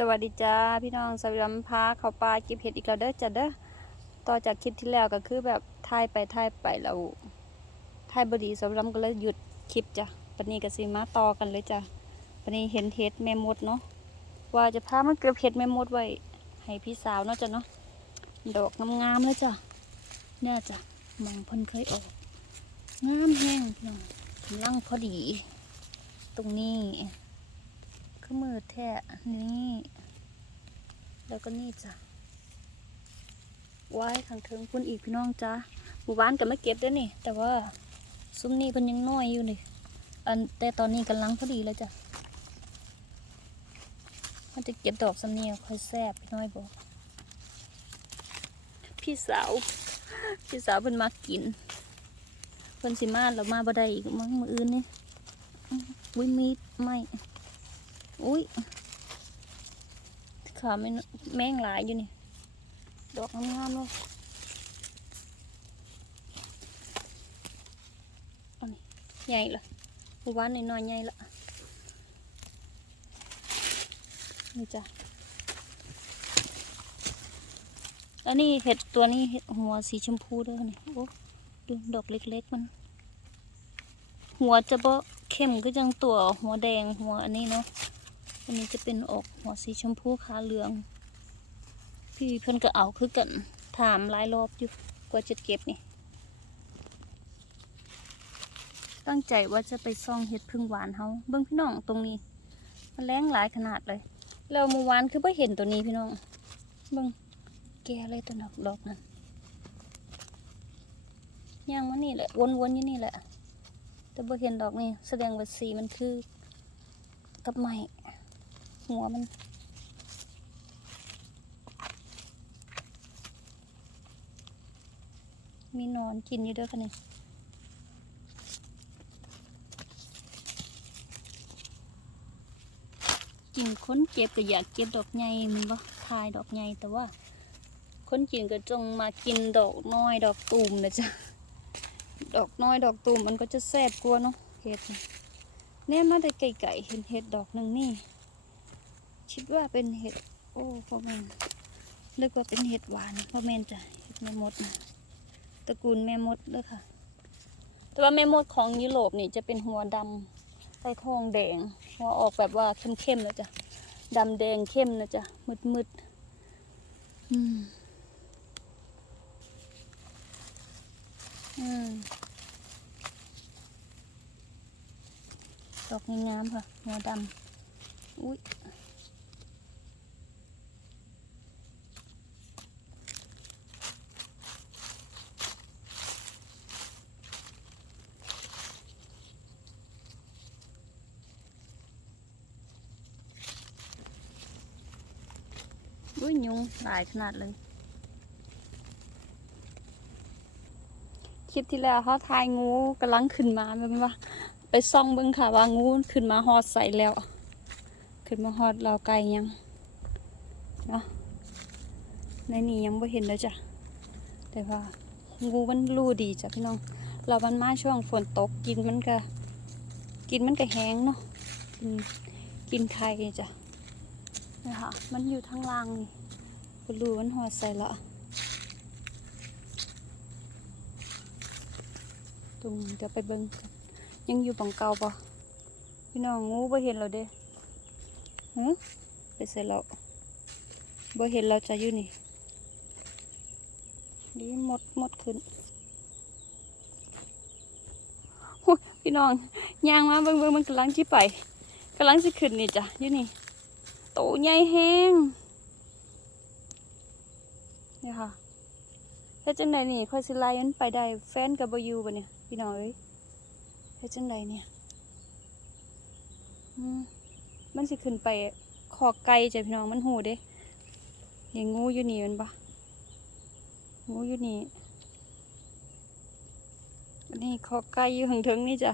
สวัสดีจ้าพี่น้องสวัสดีลำพาเขาปลาก็บเห็ดอีกแล้วเด้อจ้ะเด้อต่อจากคลิปที่แล้วก็คือแบบถ่ายไปถ่ายไปแล้วถ่ายบดีสำหรับก็เลยหยุดคลิปจ้ะปันนี้ก็สิมาต่อกันเลยจ้ะปนี้เห็นเห็ดแม่มดเนาะว่าจะพามาเก็บเห็ดแม่มดไว้ให้พี่สาวเนาะจ้ะเนาะดอกงามๆเลยจ้ะเนี่ยจ้ะมองพ่นเคยออกงามแห้งพี่น้องกำลังพอดี ตรงนี้ คือมือแท้นี่ แล้วก็นี่จ้ะไว้ข้างเทิงพุ่นอีกพี่น้องจ้าหมู่บ้านก็ไม่เก็บด้วยนี่ แต่ว่าซุ้มนี่เพิ่นยังน้อยอยู่นี่อันแต่ตอนนี้กำลังพอดีเลยจ้ะมันจะเก็บดอกสำเนียงค่อยแซ่บพี่น้อยบอก พี่สาว พี่สาวเพิ่นมากินเพิ่นสิมาแล้วมาบ่ได้อีกมั้งมืออื่นนี่อื้อมีดไม่ อุ้ยขาไม่นแม่งหลายอยู่นี่ ดอกงามๆเลยอันนี้ใหญ่ละหมู่บ้านน้อยๆใหญ่ละนี่จ้ะอันนี้เห็ดตัวนี้เห็ดหัวสีชมพูด้วยนี่โอ้ดูดอกเล็กๆมัน หัวจะเบ่เข้มก็จังตัวหัวแดงหัวอันนี้เนาะ อันนี้จะเป็นออกหัวสีชมพูขาเหลือง พี่เพิ่อนก็เอาคือกันถามหลายรอบอยู่กว่าจะเก็บนี่ ตั้งใจว่าจะไปซ่องเห็ดพึ่งหวานเฮาเบิ่งพี่น้องตรงนี้ มันแรงหลายขนาดเลยแล้วเมื่อวานคือไม่เห็นตัวนี้พี่น้องเบิ่งแกเลยตัวดอกดอกนั้นย่างมานี่แหละวนๆอยู่นี่แหละแต่บ่เห็นดอกนี่แสดงว่าสีมันคือกับไม้ หัวมัน มีนอนกินอยู่ด้วยค่ะนี่กินค้นเก็บก็อยากเก็บดอกใหญ่มันบ่ทายดอกใหญ่แต่ว่า คนกินก็จงมากินดอกน้อยดอกตูมนะจ๊ะดอกน้อยดอกตูมมันก็จะแซ่บกว่าเนาะเห็ดนี่แนมมาแต่ไก่ๆเห็นเห็ดดอกหนึ่งนี่ คิดว่าเป็นเห็ด โอ้พ่อแม่นเรียกว่าเป็นเห็ดหวานพ่อแม่นจ้ะเห็ดแม่มดนะตระกูลแม่มดเด้วยค่ะ แต่ว่าแม่มดของยุโรปนี่จะเป็นหัวดำใต้ท้องแดง หัวออกแบบว่าเข้มๆแล้วจ้ะดำแดงเข้มนะจ้ะมืดๆอืมอืมดอกงามค่ะหัวดำอุ้ย อุ้ยยุงหลายขนาดเลย คลิปที่แล้วเขาทายงูกำลังขึ้นมาแบบว่า ไปซ่องเบิ่งค่ะว่างูขึ้นมาฮอดใส่แล้ว ขึ้นมาฮอดเราไกลยังเนาะในนี้ยังไม่เห็นเลยจ้ะแต่ว่างูมันรู้ดีจ้ะพี่น้องเรามันมาช่วงฝนตกกินมันก็ กินมันก็แห้งเนาะกินกินไข่จ้ะ นะคะมันอยู่ทางล่างนี่ก็รู้มันฮอดใส่ละตรงเดี๋ยวไปเบิ่งกันยังอยู่บังเก่าปะพี่น้องงูบ่เห็นเราเด้หืไปเสร็จแล้วบ่เห็นเราจะอยู่นี่นี่หมดหมดขึ้นโอ้พี่น้องย่างมาเบิ่งเบิ่งมันกำลังที่ไปกำลังสิขึ้นนี่จ้ะอยู่นี่ โตใหญ่แห้งนี่ค่ะแล้วจังใดนี่ค่อยสิไล่มันไปได้แฟนกับบ่อยู่บ่เนี่ยพี่น้องเอ้ยเฮ็ดจังไดเนี่ยอืมมันสิขึ้นไปขอไก่จ้ะพี่น้องมันหูเด้เห็นงูอยู่นี่มันปะงูอยู่นี่นนี้ขอไก่อยู่ข้างเทิงนี่จ้ะ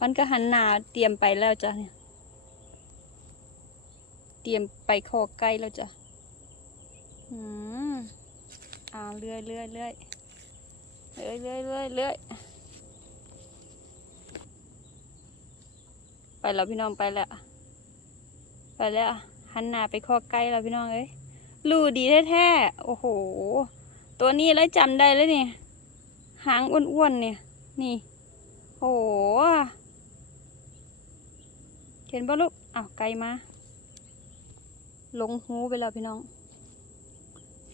มันก็หันหน้าเตรียมไปแล้วจ้ะเนี่ย ตรียมไปขอไก่แล้วจ้ะอืมอ่าเลื่อยเลื่อยเลื่อยเลื่อยเลื่อยเลื่อยเลื่อยไปแล้วพี่น้องไปแล้วไปแล้วหันหน้าไปคอไกล้แล้วพี่น้องเอ้ยรูดีแท้ๆโอ้โห ตัวนี้แล้วจำได้แล้วเนี่ยหางอ้วนๆเนี่ย นี่โอ้โหเห็นป่ะลูกอ้าวไกลมา ลงหูไปแล้วพี่น้อง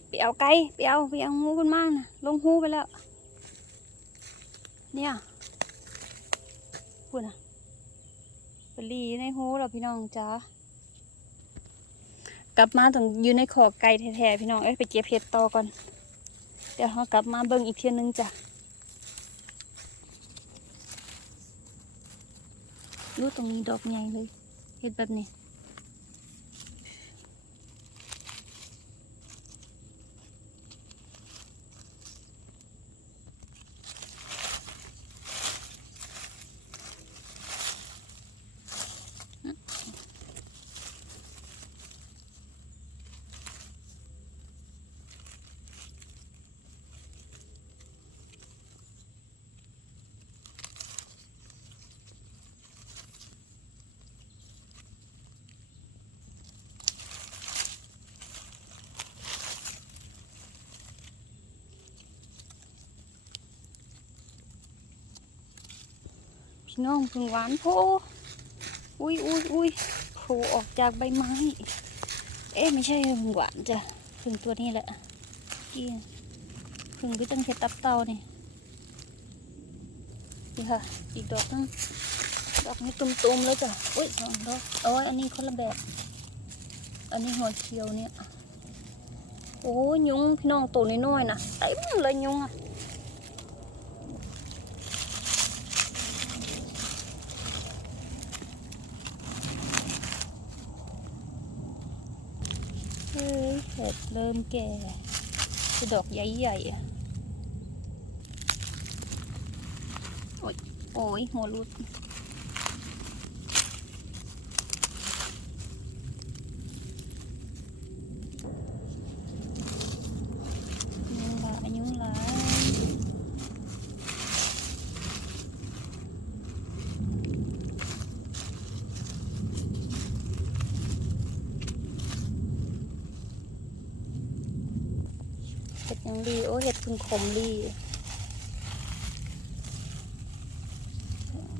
ไปเอาไกลไปเอาไปเอาหูกันมากนะลงหูไปแล้ว เนี่ยพูดนะปรีในหูแล้วพี่น้องจ้ากลับมาต้องอยู่ในขอไก่แท้ๆพี่น้องเอ้ยไปเก็บเห็ดต่อก่อน เดี๋ยวเรากลับมาเบิ่งอีกเทียนึงจ้ะรู้ตรงนี้ดอกใหญ่เลยเห็ดแบบนี้ พี่น้องพึ่งหวานโพอุ้ยอุ้ยอุ้ยโผล่ออกจากใบไม้ เอ๊ะไม่ใช่พึ่งหวานจ้ะพึ่งตัวนี้แหละกี้พึ่งก็จังเห็ดตับเต่านี่นี่ค่ะ อีกดอกนึงดอกนี้ตุ่มๆแล้วจ้ะอุ้ยสองดอกโอ้ยอันนี้คนละแบบ อันนี้หัวเขียวเนี่ย โอ้ยยุงพี่น้องตัวน้อยๆนะเต็มเลยยุงอะ เเห็ดเริ่มแก่จะดอกใหญ่ๆอะโอ้ยโอ้ยหัวรุด ยุงหลายยุงหลายเห็ ดยังดีโอ้เห็ดพึ่งขมลี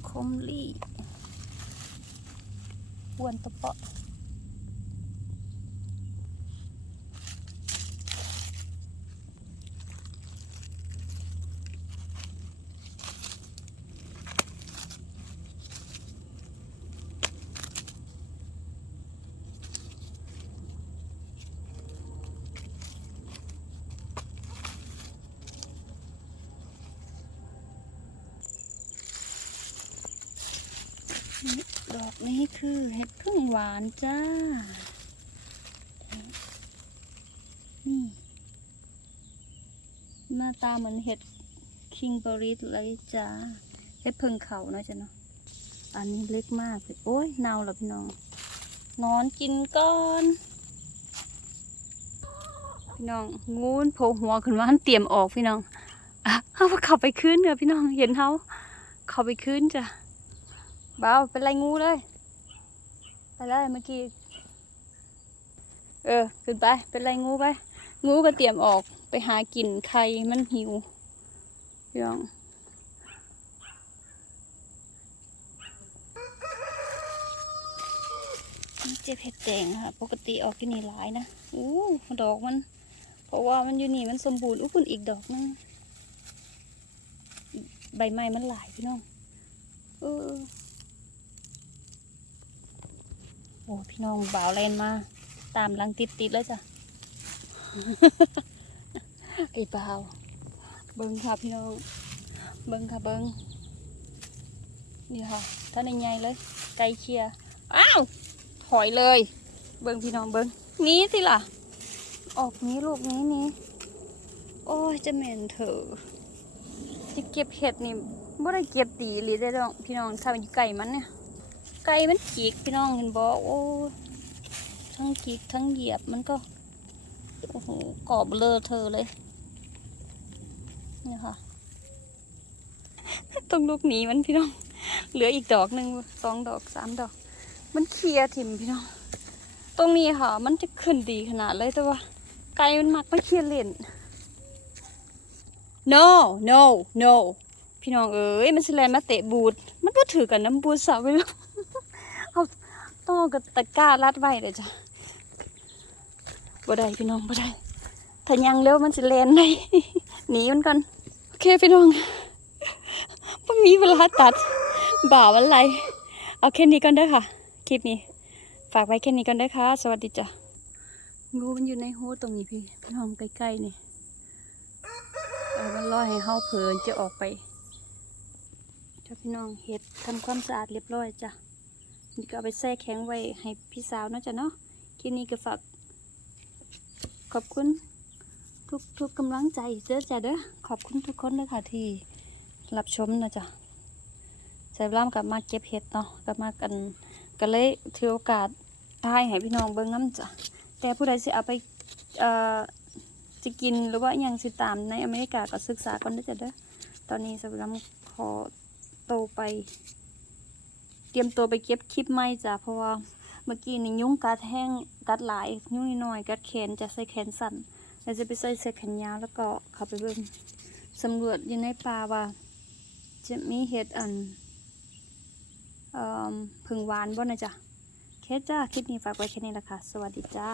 ขมลีอ้วนตะเปาะ ดอกนี้ คือเห็ดพึ่งหวานจ้า นี่ หน้าตาเหมือนเห็ดคิงเบอรี่เลยจ้า เห็ดพึ่งเขาเนอะจ้ะเนาะ อันนี้เล็กมากเลยโอ้ยเน่าแล้วพี่น้อง นอนกินก่อน พี่น้องงูนโผล่หัวขึ้นมาเตรียมออกพี่น้องเอาเข้าไปคืนเถอะพี่น้อง เห็นเขาเขาไปคืนจ้ะเบาเป็นไรงูเลย ไปเลยเมื่อกี้ เออ ขึ้นไป เป็นไรงูไป งูก็เตรียมออกไปหากินไข่มันหิวพี่น้องเจ็บเห็ดแดงค่ะ ปกติออกกินนี่หลายนะอู้ดอกมัน เพราะว่ามันอยู่นี่มันสมบูรณ์อู้คุณอีกดอกนึงใบไม้มันหลายพี่น้อง เออ โอ้พี่น้องบ่าวแลนมา ตามลังติดติดแล้วจ้ะไอ้บ่าว เบิ้งค่ะพี่น้อง เบิ้งค่ะเบิ้งนี่ค่ะท่านใหญ่เลย ไกลเชียอ้าวถอยเลย เบิ้งพี่น้องเบิ้งนี้สิล่ะ ออกนี้ลูกนี้นี้โอ้ยจะเหม็นเถอะเก็บเห็ดนี่ไม่ได้เก็บดีหรือได้ดอกพี่น้องทำอยู่ไก่มันเนี่ย ไก่มันขีกพี่น้องเห็นบอกโอ้ทั้งขีกทั้งเหยียบมันก็โอ้โหกรอบเลอเธอเลยนี่ค่ะตรงลูกหนีมันพี่น้อง เหลืออีกดอกหนึ่งสองดอกสามดอก มันเคลียร์ถิ่มพี่น้อง ตรงนี้ค่ะ มันจะขึ้นดีขนาดเลยแต่ว่า ไก่มันมักไม่เคียนเล่น no no no พี่น้องเอ้ยมันสแลนมาเตะบูด มันก็ถือกันน้ำบูดสาวไปแล้ว ต้องเอากับตะกร้ารัดไว้เลยจ้ะบ่ได้พี่น้องบ่ได้ถ้ายังเร็วมันสิแลนได้หนีมันก่อนโอเคพี่น้องไม่มีเวลาตัดบ่าวันไรเอาแค่นี้ก่อนเด้อค่ะ คลิปนี้ ฝากไว้แค่นี้ก่อนเด้อค่ะ สวัสดีจ้ะงูมันอยู่ในหูตรงนี้พี่พี่น้องใกล้ๆนี่เออมันรอให้เฮาเผลอจะออกไปจ้าพี่น้องเฮ็ดทำความสะอาดเรียบร้อยจ้ะ นี่ก็เอาไปแช่แข็งไว้ให้พี่สาวเนาะจ้ะเนาะคลิปนี้ก็ฝากขอบคุณทุกทุกกำลังใจเด้อจ้ะเด้อขอบคุณทุกคนเลยค่ะที่รับชมนะจ๊ะใส่ร่ามกลับมาเก็บเห็ดเนาะกลับมากันก็เลยถือโอกาสทายให้พี่น้องเบิ่งน้ำจ้ะแต่ผู้ใดสิเอาไปเอ่อจะกินหรือว่ายังสิตามในอเมริกาก็ศึกษาก่อนเด้จ้ะเด้อตอนนี้สำหรับขอโตไป ตรียมตัวไปเก็บคลิปไหม่จ้ะเพราะว่าเมื่อกี้นี่ยุงกัดแห้งกัดหลายยุงน้อยกัดแขนจะใส่แขนสั้นแล้วจะไปใส่เสื้อแขนยาวแล้วก็เข้าไปเบิ่งสำรวจอยู่ในป่าว่า จะมีเห็ดอันเอ่อพึ่งหวานบ่นะจ๊ะเคจ้าคลิปนี้ฝากไว้แค่นี้ละค่ะ สวัสดีจ้า